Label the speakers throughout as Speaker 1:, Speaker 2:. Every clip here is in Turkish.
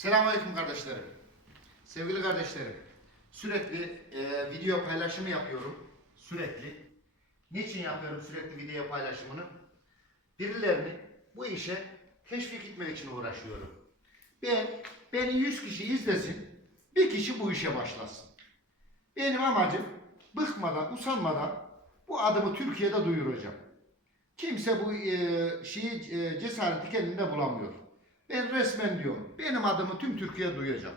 Speaker 1: Selamünaleyküm kardeşlerim. Sevgili kardeşlerim. Sürekli e, video paylaşımı yapıyorum. Sürekli. Niçin yapıyorum sürekli video paylaşımını? Birilerini bu işe teşvik etmek için uğraşıyorum. Ben, beni 100 kişi izlesin, bir kişi bu işe başlasın. Benim amacım bıkmadan, usanmadan bu adımı Türkiye'de duyuracağım. Kimse bu e, şeyi e, cesareti kendinde bulamıyor. Resmen diyorum. Benim adımı tüm Türkiye duyacak.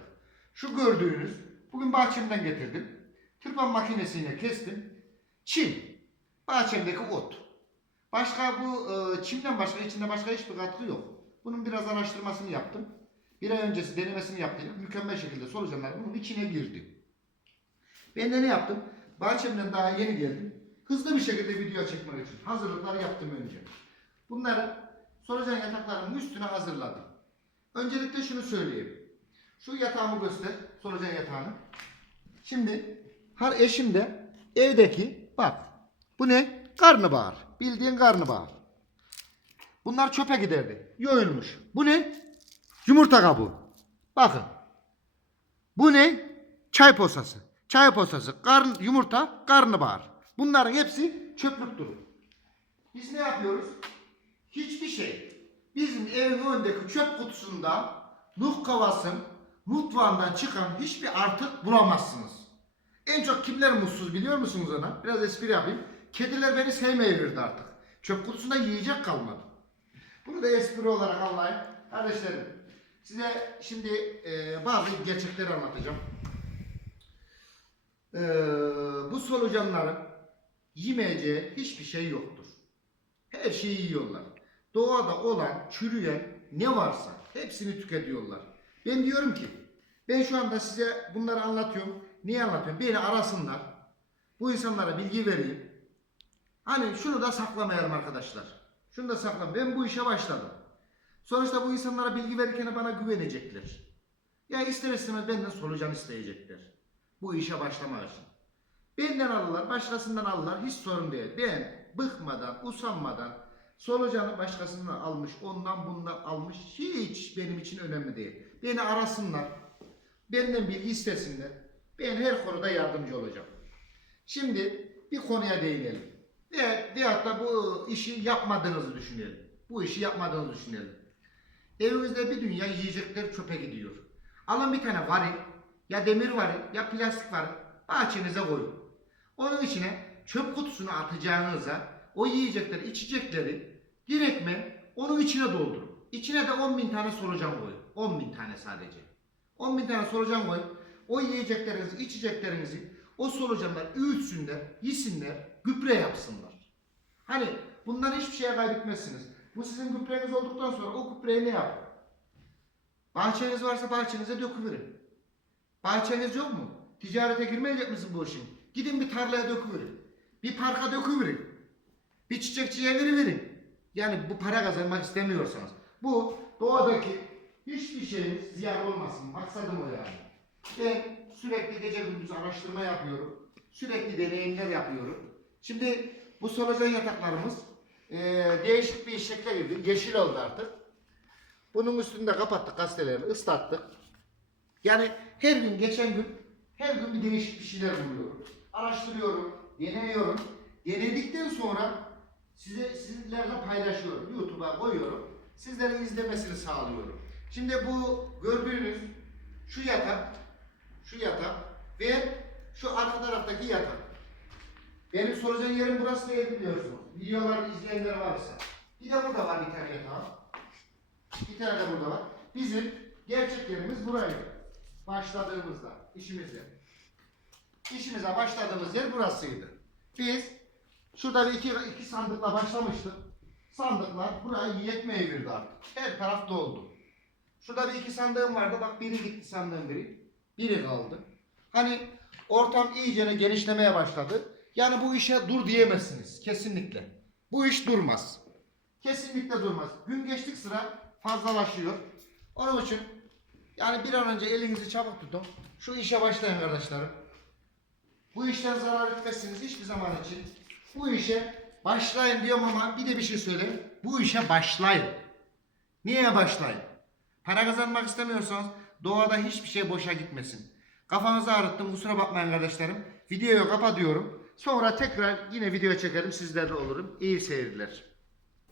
Speaker 1: Şu gördüğünüz bugün bahçemden getirdim. Tırpan makinesiyle kestim. Çim. Bahçemdeki ot. Başka bu e, çimden başka içinde başka hiçbir katkı yok. Bunun biraz araştırmasını yaptım. Bir ay öncesi denemesini yaptım. Mükemmel şekilde solucanlar bunun içine girdi. Ben de ne yaptım? Bahçemden daha yeni geldim. Hızlı bir şekilde video çekmek için hazırlıklar yaptım önce. Bunları solucan yataklarımın üstüne hazırladım. Öncelikle şunu söyleyeyim. Şu yatağımı göster, solucan yatağını. Şimdi har eşim de evdeki bak. Bu ne? Karnabahar. Bildiğin karnabahar. Bunlar çöpe giderdi. Yoğulmuş. Bu ne? Yumurta kabuğu. Bakın. Bu ne? Çay posası. Çay posası, karn, yumurta, karnabahar. Bunların hepsi çöplük durum. Biz ne yapıyoruz? Hiçbir şey. Evin önündeki çöp kutusunda Nuh Kavas'ın mutfağından çıkan hiçbir artık bulamazsınız. En çok kimler mutsuz biliyor musunuz ona? Biraz espri yapayım. Kediler beni sevmeyebilirdi artık. Çöp kutusunda yiyecek kalmadı. Bunu da espri olarak anlayın. Kardeşlerim size şimdi e, bazı gerçekleri anlatacağım. E, bu solucanların yemeyeceği hiçbir şey yoktur. Her şeyi yiyorlar. Doğada olan, çürüyen ne varsa hepsini tüketiyorlar. Ben diyorum ki ben şu anda size bunları anlatıyorum. Niye anlatıyorum? Beni arasınlar. Bu insanlara bilgi vereyim. Hani şunu da saklamayalım arkadaşlar. Şunu da saklam. Ben bu işe başladım. Sonuçta bu insanlara bilgi verirken bana güvenecekler. Ya ister istemez benden solucan isteyecekler. Bu işe başlamak için. Benden alırlar, başkasından alırlar. Hiç sorun değil. Ben bıkmadan, usanmadan solucanı başkasından almış, ondan bundan almış. Hiç benim için önemli değil. Beni arasınlar. Benden bilgi istesinler. Ben her konuda yardımcı olacağım. Şimdi bir konuya değinelim. Ve veyahut da bu işi yapmadığınızı düşünelim. Bu işi yapmadığınızı düşünelim. Evinizde bir dünya yiyecekler çöpe gidiyor. Alın bir tane varil, ya demir varil, ya plastik varil, bahçenize koyun. Onun içine çöp kutusunu atacağınıza o yiyecekleri, içecekleri direktmen onun içine doldurun. İçine de 10 bin tane solucan koyun. 10 bin tane sadece. 10 bin tane solucan koyun. O yiyeceklerinizi, içeceklerinizi o solucanlar öğütsünler, yesinler, gübre yapsınlar. Hani bundan hiçbir şeye kaybetmezsiniz. Bu sizin gübreniz olduktan sonra o gübreyi ne yapın? Bahçeniz varsa bahçenize döküverin. Bahçeniz yok mu? Ticarete girmeyecek misin bu işin? Gidin bir tarlaya döküverin. Bir parka döküverin. Bir çiçekçiye veriverin. Yani bu para kazanmak istemiyorsanız. Bu doğadaki hiçbir şeyiniz ziyan olmasın. Maksadım o yani. Ben sürekli gece gündüz araştırma yapıyorum. Sürekli deneyimler yapıyorum. Şimdi bu solucan yataklarımız eee, değişik bir şekle girdi. Yeşil oldu artık. Bunun üstünde kapattık gazetelerini, ıslattık. Yani her gün geçen gün her gün bir değişik bir şeyler buluyorum. Araştırıyorum, deneyiyorum. Denedikten sonra size sizlerle paylaşıyorum. YouTube'a koyuyorum. Sizlerin izlemesini sağlıyorum. Şimdi bu gördüğünüz şu yatak, şu yatak ve şu arka taraftaki yatak. Benim soracağım yerim burası değil biliyorsunuz. Videoları izleyenler varsa. Bir de burada var bir tane yatağım. Bir tane de burada var. Bizim gerçek yerimiz buraydı. Başladığımızda işimize. İşimize başladığımız yer burasıydı. Biz şurada bir iki, iki sandıkla başlamıştık. Sandıklar burayı yetmeyebilirdi artık. Her taraf doldu. Şurada bir iki sandığım vardı. Bak biri gitti sandığın biri. Biri kaldı. Hani ortam iyice genişlemeye başladı. Yani bu işe dur diyemezsiniz. Kesinlikle. Bu iş durmaz. Kesinlikle durmaz. Gün geçtik sıra fazlalaşıyor. Onun için yani bir an önce elinizi çabuk tutun. Şu işe başlayın kardeşlerim. Bu işten zarar etmezsiniz hiçbir zaman için. Bu işe başlayın diyorum ama bir de bir şey söyleyeyim. Bu işe başlayın. Niye başlayın? Para kazanmak istemiyorsanız Doğada hiçbir şey boşa gitmesin. Kafanızı ağrıttım kusura bakmayın kardeşlerim. Videoyu kapatıyorum. Sonra tekrar yine video çekerim sizlerle olurum. İyi seyirler.